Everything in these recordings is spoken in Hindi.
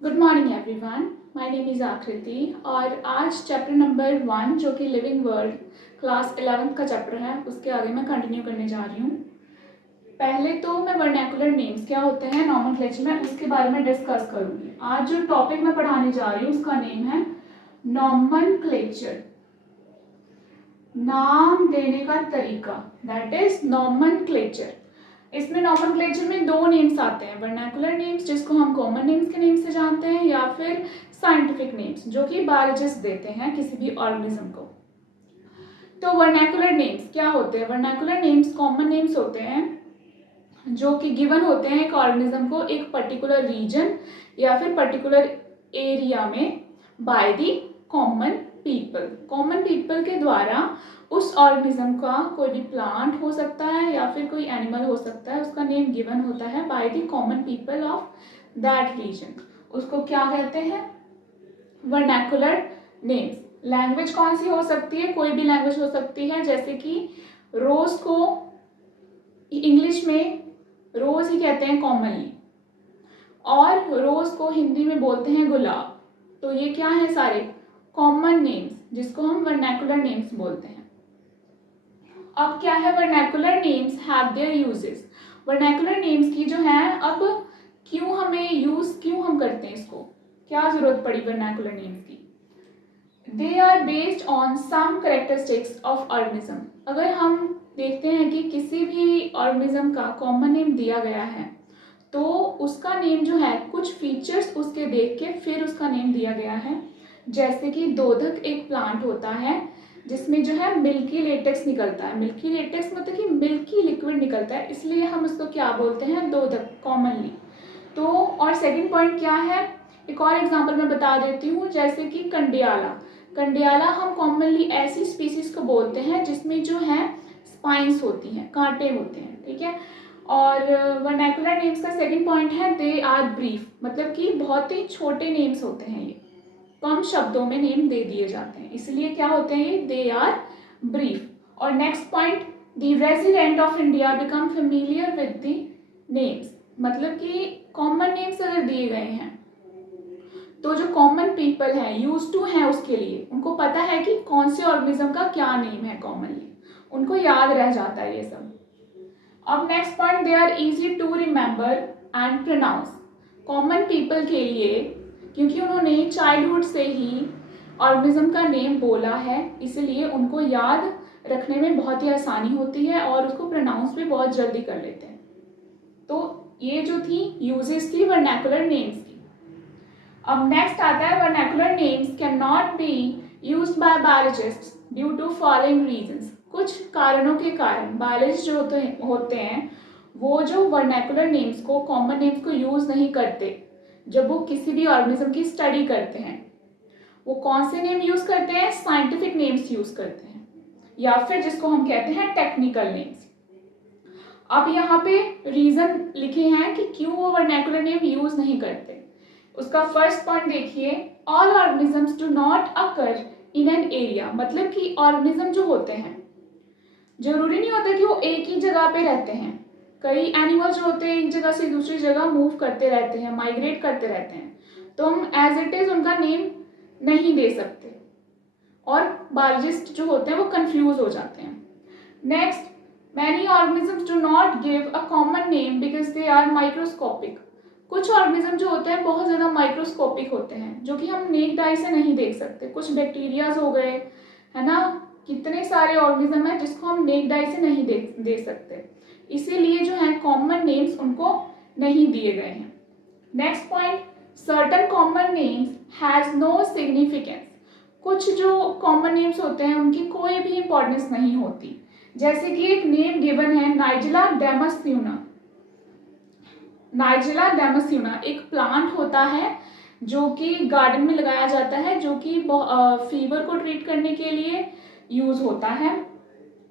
Good morning everyone, my name is आकृति और आज चैप्टर नंबर 1 जो कि लिविंग वर्ल्ड क्लास 11th का चैप्टर है उसके आगे मैं कंटिन्यू करने जा रही हूँ। पहले तो मैं वर्नैकुलर नेम्स क्या होते हैं नॉमेनक्लेचर में उसके बारे में डिस्कस करूँगी। आज जो टॉपिक मैं पढ़ाने जा रही हूँ उसका नेम है नॉमेनक्लेचर, नाम देने का तरीका, दैट इज नॉमेनक्लेचर। इसमें नॉमेनक्लेचर में दो नेम्स आते हैं, वर्नैकुलर नेम्स जिसको हम कॉमन नेम्स के नेम से जानते हैं या फिर साइंटिफिक नेम्स जो कि बायोलॉजिस्ट देते हैं किसी भी ऑर्गेनिज्म को। तो वर्नैकुलर नेम्स क्या होते हैं? वर्नैकुलर नेम्स कॉमन नेम्स होते हैं जो कि गिवन होते हैं एक ऑर्गेनिज्म को एक पर्टिकुलर रीजन या फिर पर्टिकुलर एरिया में बाय द कॉमन पीपल के द्वारा उस ऑर्गेनिज्म का कोई भी प्लांट हो सकता है या फिर कोई एनिमल हो सकता है, उसका नेम गिवन होता है by the common people of that region. उसको क्या कहते हैं? Vernacular names. लैंग्वेज कौन सी हो सकती है? कोई भी लैंग्वेज हो सकती है, जैसे कि रोज को इंग्लिश में रोज ही कहते हैं कॉमनली और रोज को हिंदी में बोलते हैं गुलाब। तो ये क्या है? सारे कॉमन नेम्स जिसको हम वर्नैकुलर नेम्स बोलते हैं। अब क्या है? Vernacular names have their uses. Vernacular names की जो है अब क्यों हमें यूज क्यों हम करते हैं, इसको क्या जरूरत पड़ी वर्नैकुलर नेम्स की? They are based on some characteristics of organism. अगर हम देखते हैं कि किसी भी ऑर्गेनिज्म का कॉमन नेम दिया गया है तो उसका नेम जो है कुछ फीचर्स उसके देख के फिर उसका नेम दिया गया है। जैसे कि दोधक एक प्लांट होता है जिसमें जो है मिल्की लेटेक्स निकलता है। मिल्की लेटेक्स मतलब कि मिल्की लिक्विड निकलता है, इसलिए हम उसको क्या बोलते हैं? दोधक कॉमनली। तो और सेकंड पॉइंट क्या है? एक और एग्जांपल मैं बता देती हूँ, जैसे कि कंडियाला। कंडियाला हम कॉमनली ऐसी स्पीसीज को बोलते हैं जिसमें जो है स्पाइंस होती हैं, कांटे होते हैं, ठीक है। और वर्नैकुलर नेम्स का सेकंड पॉइंट है दे आर ब्रीफ, मतलब कि बहुत ही छोटे नेम्स होते हैं, ये कम शब्दों में नेम दे दिए जाते हैं, इसलिए क्या होते हैं ये? They are brief. और next point, the resident of India become familiar with the names, मतलब कि कॉमन नेम्स अगर दिए गए हैं तो जो कॉमन पीपल हैं यूज टू हैं उसके लिए, उनको पता है कि कौन से ऑर्गेनिज्म का क्या नेम है कॉमनली, उनको याद रह जाता है ये सब। अब next point, they are easy to remember and pronounce. Common people के लिए, क्योंकि उन्होंने चाइल्डहुड से ही ऑर्गेनिज्म का नेम बोला है, इसलिए उनको याद रखने में बहुत ही आसानी होती है और उसको प्रोनाउंस भी बहुत जल्दी कर लेते हैं। तो ये जो थी यूजेस थी वर्नैकुलर नेम्स की। अब नेक्स्ट आता है vernacular names can not be used by biologists due to following reasons. कुछ कारणों के कारण बायोलॉजिस्ट जो होते हैं वो जो वर्नैकुलर नेम्स को, कॉमन नेम्स को यूज नहीं करते जब वो किसी भी ऑर्गेनिज्म की स्टडी करते हैं। वो कौन से नेम यूज करते हैं? साइंटिफिक नेम्स यूज करते हैं या फिर जिसको हम कहते हैं टेक्निकल नेम्स। अब यहाँ पे रीजन लिखे हैं कि क्यों वो वर्नैकुलर नेम यूज नहीं करते। उसका फर्स्ट पॉइंट देखिए, all organisms do not occur in an area, मतलब कि ऑर्गेनिज्म जो होते हैं जरूरी नहीं होता कि वो एक ही जगह पे रहते हैं। कई एनिमल्स जो होते हैं एक जगह से दूसरी जगह मूव करते रहते हैं, माइग्रेट करते रहते हैं, तो हम एज इट इज उनका नेम नहीं दे सकते और बायोलॉजिस्ट जो होते हैं वो कंफ्यूज हो जाते हैं। Next, many organisms do not give a common name because they are microscopic. कुछ ऑर्गेनिज्म जो होते हैं बहुत ज़्यादा माइक्रोस्कोपिक होते हैं जो कि हम नेक्ड आई से नहीं देख सकते। कुछ बैक्टीरियाज हो गए, है ना, कितने सारे ऑर्गेनिज्म हैं जिसको हम नेक्ड आई से नहीं दे सकते, इसीलिए जो है कॉमन नेम्स उनको नहीं दिए गए हैं। Next point, certain common names has no significance. कुछ जो कॉमन नेम्स होते हैं उनकी कोई भी इंपॉर्टेंस नहीं होती, जैसे कि एक नेम गिवन है नाइजिला डेमास्यूना। नाइजिला डेमास्यूना एक प्लांट होता है जो कि गार्डन में लगाया जाता है, जो कि फीवर को ट्रीट करने के लिए यूज होता है,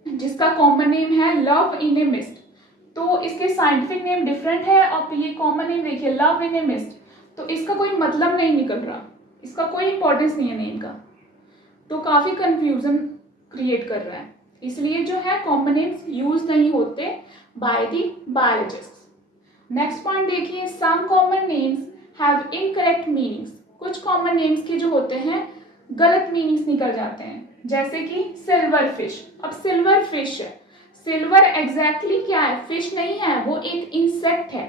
जिसका कॉमन नेम है लव इन ए मिस्ट। तो इसके साइंटिफिक नेम डिफरेंट है और ये कॉमन नेम देखिए लव इन ए मिस्ट, तो इसका कोई मतलब नहीं निकल रहा, इसका कोई इंपॉर्टेंस नहीं है नेम का, तो काफ़ी कंफ्यूजन क्रिएट कर रहा है, इसलिए जो है कॉमन नेम्स यूज नहीं होते by the biologist. Next point देखिए, some common names have incorrect meanings, कुछ कॉमन नेम्स के जो होते हैं गलत मीनिंग्स निकल जाते हैं, जैसे कि सिल्वर फिश। अब सिल्वर फिश है, सिल्वर एग्जैक्टली क्या है, फिश नहीं है, वो एक इंसेक्ट है,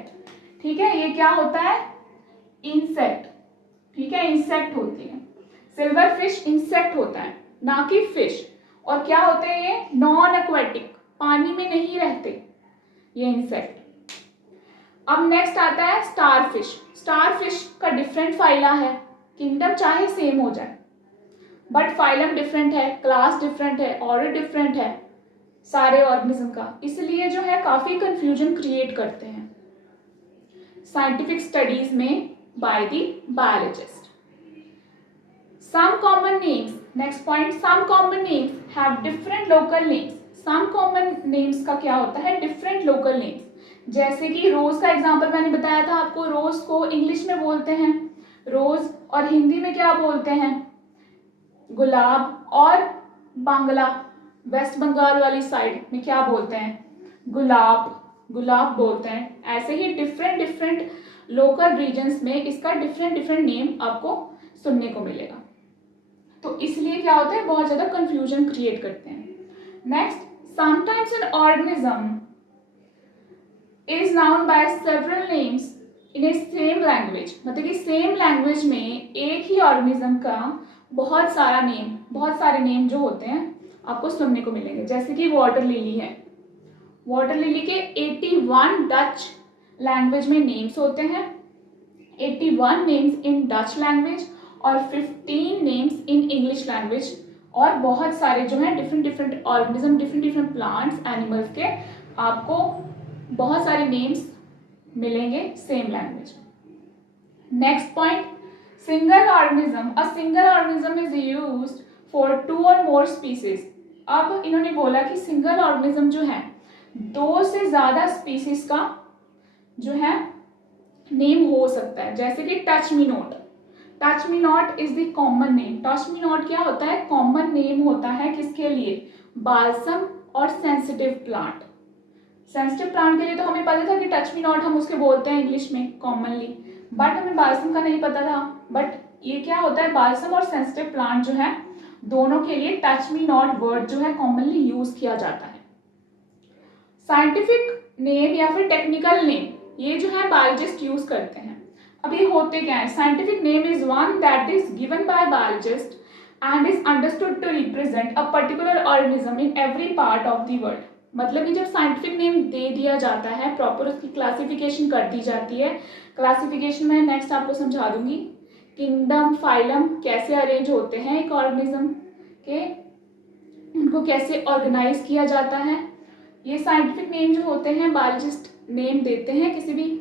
ठीक है, ये क्या होता है, इंसेक्ट, ठीक है, इंसेक्ट होती है, सिल्वर फिश इंसेक्ट होता है ना कि फिश। और क्या होते हैं ये, नॉन एक्वेटिक, पानी में नहीं रहते ये इंसेक्ट। अब नेक्स्ट आता है स्टार फिश। स्टार फिश का डिफरेंट फाइला है, किंगडम चाहे सेम हो जाए बट फाइलम डिफरेंट है, क्लास डिफरेंट है, ऑर्डर डिफरेंट है सारे ऑर्गेनिज्म का, इसलिए जो है काफी कंफ्यूजन क्रिएट करते हैं साइंटिफिक स्टडीज में by the biologist. Some common names, next point, some common names have different local names. Some common names का क्या होता है, डिफरेंट लोकल नेम्स, जैसे कि रोज का एग्जांपल मैंने बताया था आपको, रोज को इंग्लिश में बोलते हैं रोज, और हिंदी में क्या बोलते हैं, गुलाब, और बांग्ला वेस्ट बंगाल वाली साइड में क्या बोलते हैं, गुलाब, गुलाब बोलते हैं। ऐसे ही डिफरेंट डिफरेंट लोकल रीजन्स में इसका डिफरेंट डिफरेंट नेम आपको सुनने को मिलेगा, तो इसलिए क्या होता है, बहुत ज़्यादा कंफ्यूजन क्रिएट करते हैं। Next, sometimes an organism is noun by several names in A same language, मतलब कि सेम लैंग्वेज में एक ही ऑर्गेनिज्म का बहुत सारा नेम, बहुत सारे नेम जो होते हैं आपको सुनने को मिलेंगे, जैसे कि वाटर लिली है, वाटर लिली के 81 डच लैंग्वेज में नेम्स होते हैं, 81 नेम्स इन डच लैंग्वेज और 15 नेम्स इन इंग्लिश लैंग्वेज, और बहुत सारे जो हैं different different organism, different different plants, animals के आपको बहुत सारे नेम्स मिलेंगे same language. Next point, single organism, a single organism is used for 2 और मोर स्पीसीज। अब इन्होंने बोला कि सिंगल ऑर्गेनिज्म जो है 2 से ज़्यादा स्पीसीज का जो है नेम हो सकता है, जैसे कि touch me not, touch me not is the common name. Touch me not क्या होता है, कॉमन नेम होता है किसके लिए, बाल्सम और सेंसिटिव प्लांट। सेंसिटिव प्लांट के लिए तो हमें पता था कि टच मी नॉट हम उसके बोलते हैं इंग्लिश में कॉमनली, बट हमें बाल्सम का नहीं पता था। बट ये क्या होता है, बाल्सम और सेंसिटिव प्लांट जो है दोनों के लिए टच मी नॉट वर्ड जो है कॉमनली यूज किया जाता है। साइंटिफिक नेम या फिर टेक्निकल नेम, ये जो है बायोलॉजिस्ट यूज करते हैं। अब ये होते क्या है, scientific name is one that is given by biologist and is understood to represent a particular organism in every part of the world. मतलब कि जब साइंटिफिक नेम दे दिया जाता है, प्रॉपर उसकी क्लासिफिकेशन कर दी जाती है। क्लासिफिकेशन में नेक्स्ट आपको समझा दूंगी, किंगडम, फाइलम कैसे अरेंज होते हैं एक ऑर्गेनिज्म के, उनको कैसे ऑर्गेनाइज किया जाता है। ये साइंटिफिक नेम जो होते हैं बायोलॉजिस्ट नेम देते हैं किसी भी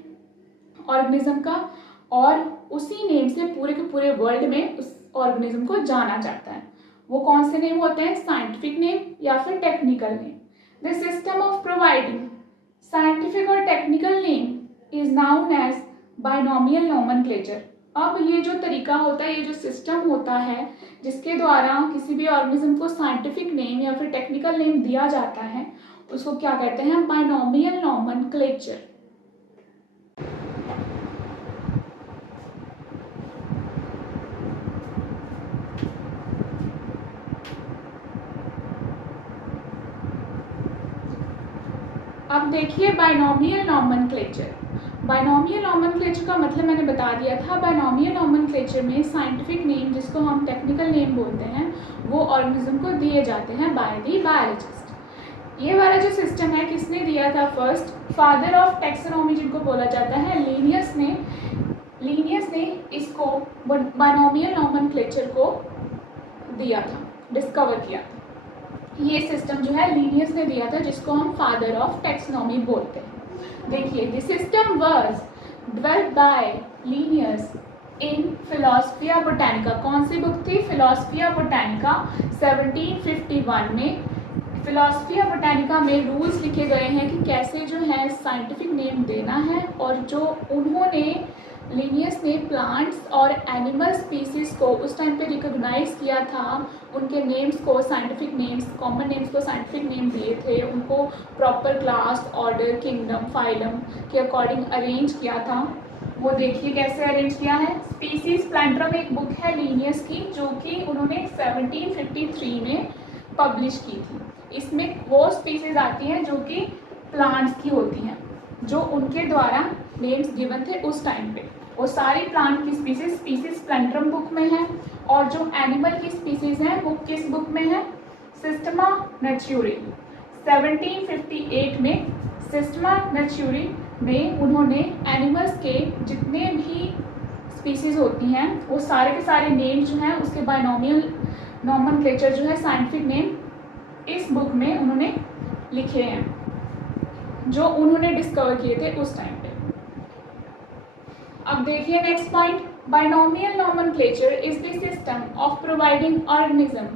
ऑर्गेनिज्म का, और उसी नेम से पूरे के पूरे वर्ल्ड में उस ऑर्गेनिज्म को जाना जाता है। वो कौन से नेम होते हैं, साइंटिफिक नेम या फिर technical name. The system of providing scientific और technical name is known as binomial nomenclature. अब ये जो तरीका होता है, ये जो सिस्टम होता है जिसके द्वारा किसी भी ऑर्गेनिज्म को साइंटिफिक नेम या फिर टेक्निकल नेम दिया जाता है, उसको क्या कहते हैं, बायनॉमियल नोमेनक्लेचर। अब देखिए बायनॉमियल नोमेनक्लेचर। बायनॉमियल नोमेनक्लेचर का मतलब मैंने बता दिया था। बायनॉमियल नोमेनक्लेचर में साइंटिफिक नेम जिसको हम टेक्निकल नेम बोलते हैं वो ऑर्गेनिज्म को दिए जाते हैं बाय द बायोलॉजिस्ट। ये वाला जो सिस्टम है किसने दिया था, फर्स्ट फादर ऑफ टैक्सोनॉमी जिनको बोला जाता है, लिनियस ने इसको बायनॉमियल नोमेनक्लेचर को दिया था, डिस्कवर किया था। ये सिस्टम जो है लिनियस ने दिया था, जिसको हम फादर ऑफ टैक्सोनॉमी बोलते हैं। देखिए, the system was developed by Linnaeus in Philosophia Botanica. कौन सी बुक थी, फिलोसफिया बोटानिका 1751 में। फिलोसफिया बोटानिका में रूल्स लिखे गए हैं कि कैसे जो है साइंटिफिक नेम देना है, और जो उन्होंने लिनियस ने प्लांट्स और एनिमल स्पीसीज को उस टाइम पे रिकॉग्नाइज किया था, उनके नेम्स को साइंटिफिक नेम्स, कॉमन नेम्स को साइंटिफिक नेम दिए थे, उनको proper class, order, kingdom, phylum के अकॉर्डिंग अरेंज किया था। वो देखिए कैसे अरेंज किया है। स्पीसीज प्लैंटरम एक बुक है लीनियस की, जो कि उन्होंने 1753 में पब्लिश की थी। इसमें वो स्पीसीज आती हैं जो कि प्लांट्स की होती हैं, जो उनके द्वारा नेम्स गिवन थे उस टाइम पे। वो सारी प्लांट की स्पीसीज प्लैंटरम बुक में है, और जो एनिमल की स्पीसीज हैं वो किस बुक में है? सिस्टमा नैचुरी। 1758 में सिस्टमा नैचुरी में उन्होंने एनिमल्स के जितने भी स्पीसीज होती हैं वो सारे के सारे नेम जो हैं उसके बायनोमियल नॉमेनक्लेचर जो है साइंटिफिक नेम इस बुक में उन्होंने लिखे हैं, जो उन्होंने डिस्कवर किए थे उस टाइम पे। अब देखिए next point, binomial nomenclature is the system of providing organism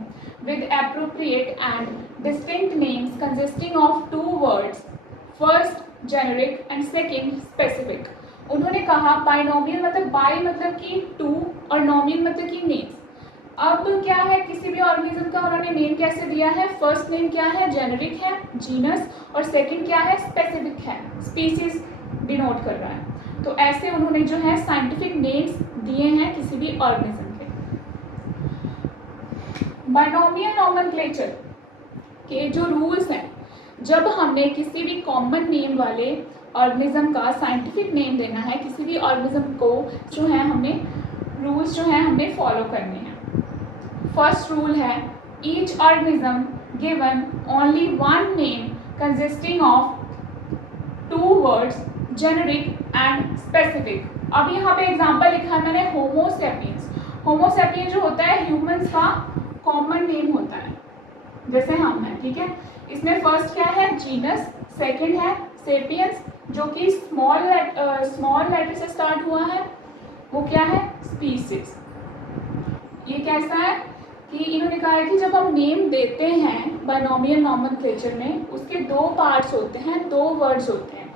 with appropriate and distinct names consisting of two words, first generic and second specific। उन्होंने कहा बाइनोमियल मतलब बाई मतलब कि टू और नॉमियल मतलब कि नेम्स। अब क्या है, किसी भी ऑर्गेनिज्म का उन्होंने नेम कैसे दिया है? फर्स्ट नेम क्या है? जेनेरिक है, जीनस, और सेकंड क्या है? स्पेसिफिक है, स्पीसीज डिनोट कर रहा है। तो ऐसे उन्होंने जो है साइंटिफिक नेम्स दिए हैं किसी भी ऑर्गेनिज्म। बाइनोमियल नॉमेनक्लेचर के जो रूल्स हैं, जब हमने किसी भी कॉमन नेम वाले ऑर्गेनिज्म का साइंटिफिक नेम देना है, किसी भी ऑर्गेनिज्म को जो है हमें रूल्स जो है हमने फॉलो करने हैं। फर्स्ट रूल है each organism given only one name consisting of two words, generic and specific. अब यहाँ पे एग्जांपल लिखा है मैंने, होमो सैपियंस। होमो सैपियंस जो होता है ह्यूमंस का कॉमन नेम होता है, जैसे हम हैं, ठीक है। इसमें फर्स्ट क्या है? जीनस, सेकंड है सेपियंस जो कि स्मॉल लेटर से स्टार्ट हुआ है, वो क्या है? स्पीसीज। ये कैसा है कि इन्होंने कहा है कि जब हम नेम देते हैं बाइनोमियल नॉमेनक्लेचर में, उसके दो पार्ट्स होते हैं, दो वर्ड्स होते हैं,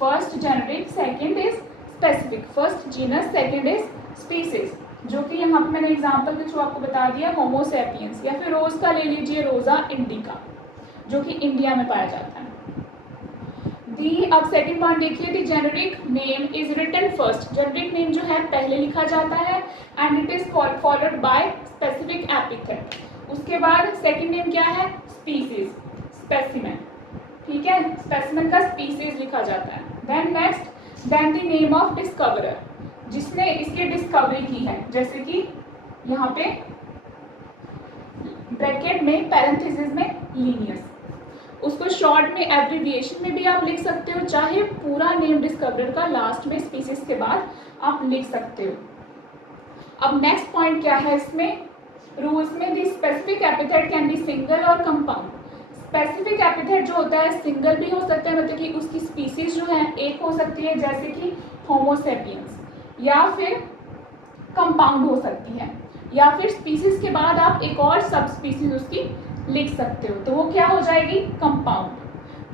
first generic, second is specific. First genus, second is species, जो कि यहाँ पे मैंने एग्जांपल के थ्रू आपको बता दिया, होमो सैपियंस। या फिर रोज का ले लीजिए, रोजा इंडिका, जो कि इंडिया में पाया जाता है। अब सेकंड पॉइंट देखिए, the generic name is written first. Generic name जो है पहले लिखा जाता है, and it is followed by specific epithet. उसके बाद सेकंड नेम क्या है? स्पीसीज, स्पेसिमेन, ठीक है, स्पेसिमेन का स्पीसीज लिखा जाता है। Then next, then the name of discoverer, जिसने इसकी डिस्कवरी की है, जैसे कि यहाँ पे ब्रैकेट में पैरेंथेसिस में लीनियस। उसको शॉर्ट में एब्रिविएशन में भी आप लिख सकते हो, चाहे पूरा नेम डिस्कवरर का लास्ट में स्पीसीज के बाद आप लिख सकते हो। अब नेक्स्ट पॉइंट क्या है इसमें रूल्स में, the specific epithet can be single और कंपाउंड। स्पेसिफिक एपिथेट जो होता है सिंगल भी हो सकता है, मतलब कि उसकी स्पीसीज जो है एक हो सकती है, जैसे कि होमो सैपियंस, या फिर कंपाउंड हो सकती है, या फिर स्पीसीज के बाद आप एक और सब स्पीसीज उसकी लिख सकते हो, तो वो क्या हो जाएगी? Compound.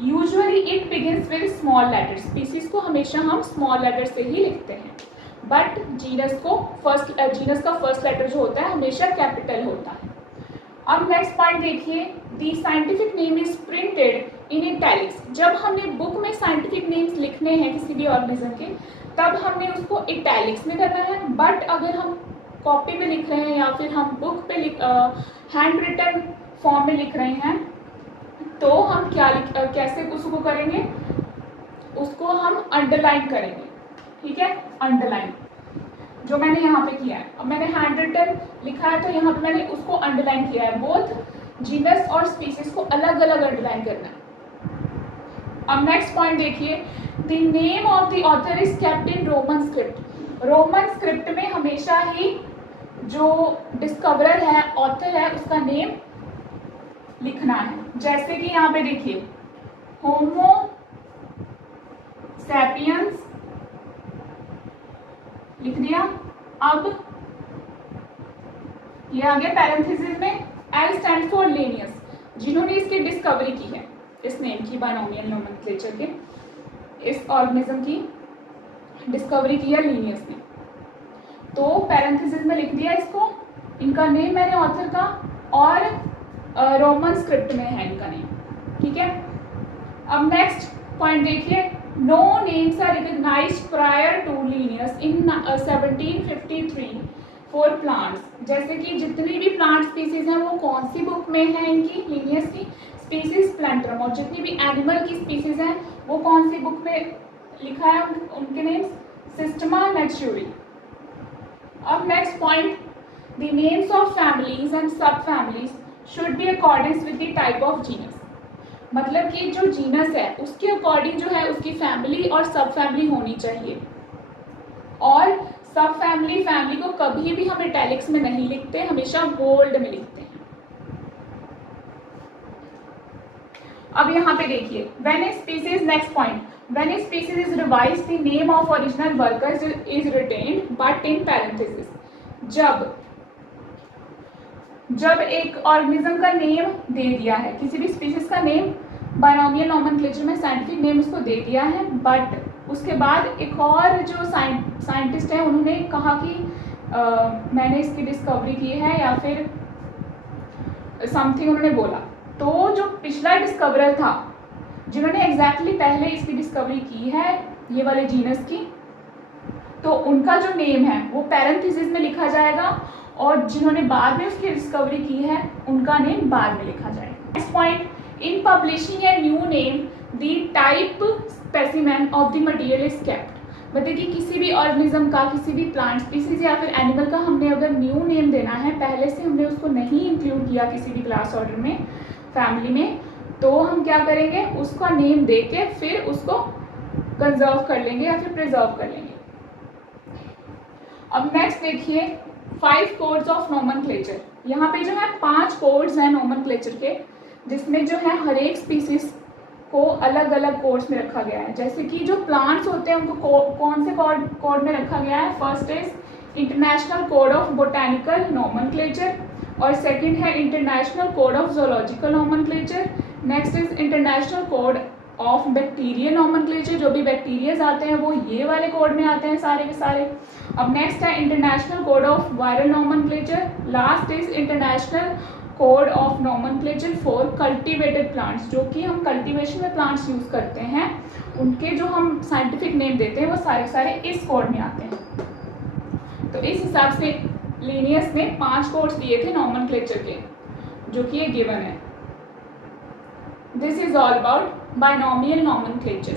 Usually it begins with small letter. Species को हमेशा हम स्मॉल लेटर से ही लिखते हैं, बट जीनस का फर्स्ट लेटर जो होता है हमेशा कैपिटल होता है। अब नेक्स्ट पॉइंट देखिए, दी scientific name is printed in italics. जब हमने बुक में साइंटिफिक नेम्स लिखने हैं किसी भी ऑर्गेनिज्म के, तब हमने उसको इटैलिक्स में करना है। बट अगर हम कॉपी में लिख रहे हैं या फिर हम बुक पे हैंड रिटन फॉर्म में लिख रहे हैं, तो हम कैसे उसको करेंगे? उसको हम अंडरलाइन करेंगे, ठीक है, अंडरलाइन, जो मैंने यहाँ पे किया है। अब मैंने हैंड रिटन लिखा है तो यहाँ पे मैंने उसको अंडरलाइन किया है। बोथ जीनस और स्पीसीज को अलग अलग अंडरलाइन करना है। अब नेक्स्ट पॉइंट देखिए, the name of the author is kept in Roman script. Roman script में हमेशा ही जो डिस्कवरर है, ऑथर है, उसका नेम लिखना है। जैसे कि यहाँ पे देखिए, होमो सैपियंस लिख दिया। अब ये आ गया पैरेंथेसिस में, एल स्टैंड फॉर लीनियस, जिन्होंने इसकी डिस्कवरी की है, इस नेम की, बाइनोमियल नोमेनक्लेचर के, इस ऑर्गेनिज्म की डिस्कवरी की है लीनियस ने। तो पैरेंथेसिस में लिख दिया इसको, इनका नेम मैंने ऑथर का, और रोमन स्क्रिप्ट में है इनका नेम, ठीक है। अब नेक्स्ट पॉइंट देखिए, no names are recognised prior to Linnaeus in 1753 for plants. जैसे कि जितनी भी प्लांट स्पीसीज हैं वो कौन सी बुक में है इनकी, लीनियस की स्पीसीज प्लैंटरम, और जितनी भी एनिमल की स्पीसीज हैं वो कौन सी बुक में लिखा है उनके नेम्स, सिस्टमा नेचुरी। अब next point, the names of families and sub families should be according with the type of genus. मतलब कि जो जीनस है उसके अकॉर्डिंग जो है उसकी फैमिली और सब फैमिली होनी चाहिए। और सब फैमिली फैमिली को कभी भी हम इटैलिक्स में नहीं लिखते, हमेशा बोल्ड में लिखते हैं। अब यहाँ पे देखिए, when a species, next point, when a species is revised the name of original workers is retained but in parenthesis. जब एक ऑर्गेनिज्म का नेम दे दिया है, किसी भी स्पीसीज का नेम बायनोमियल नोमेनक्लेचर में साइंटिफिक नेम उसको दे दिया है, बट उसके बाद एक और जो साइंटिस्ट है उन्होंने कहा कि मैंने इसकी डिस्कवरी की है या फिर समथिंग उन्होंने बोला, तो जो पिछला डिस्कवरर था जिन्होंने एग्जैक्टली पहले इसकी डिस्कवरी की है ये वाले जीनस की, तो उनका जो नेम है वो पैरेंथेसिस में लिखा जाएगा और जिन्होंने बाद में उसकी डिस्कवरी की है उनका नेम बाद में लिखा जाएगा। Next point, in publishing a new name the type specimen of the material is kept. मतलब कि किसी भी ऑर्गेनिज्म का, किसी भी प्लांट स्पीसीज या फिर एनिमल का हमने अगर न्यू नेम देना है, पहले से हमने उसको नहीं इंक्लूड किया किसी भी क्लास ऑर्डर में, फैमिली में, तो हम क्या करेंगे, उसका नेम दे के फिर उसको कंजर्व कर लेंगे या फिर प्रिजर्व कर लेंगे। अब नेक्स्ट देखिए 5 कोड्स ऑफ नोमेनक्लेचर। यहाँ पे जो है 5 कोड्स हैं नोमेनक्लेचर के, जिसमें जो है हर एक स्पीसीज को अलग अलग कोड्स में रखा गया है। जैसे कि जो प्लांट्स होते हैं उनको कौन से कोड में रखा गया है, first is international code of botanical nomenclature, और सेकंड है international code of zoological nomenclature, next is international code of bacterial nomenclature, जो भी बैक्टीरियाज आते हैं वो ये वाले कोड में आते हैं सारे के सारे। अब नेक्स्ट है international code of viral nomenclature, last is international code of nomenclature for cultivated plants. जो कि हम कल्टिवेशन में प्लांट्स यूज़ करते हैं उनके जो हम साइंटिफिक नेम देते हैं वो सारे सारे इस कोड में आते हैं। तो इस हिसाब से लीनियस ने 5 कोड्स दिए थे नोमेनक्लेचर के, जो कि ये गिवन है। This is all about binomial nomenclature.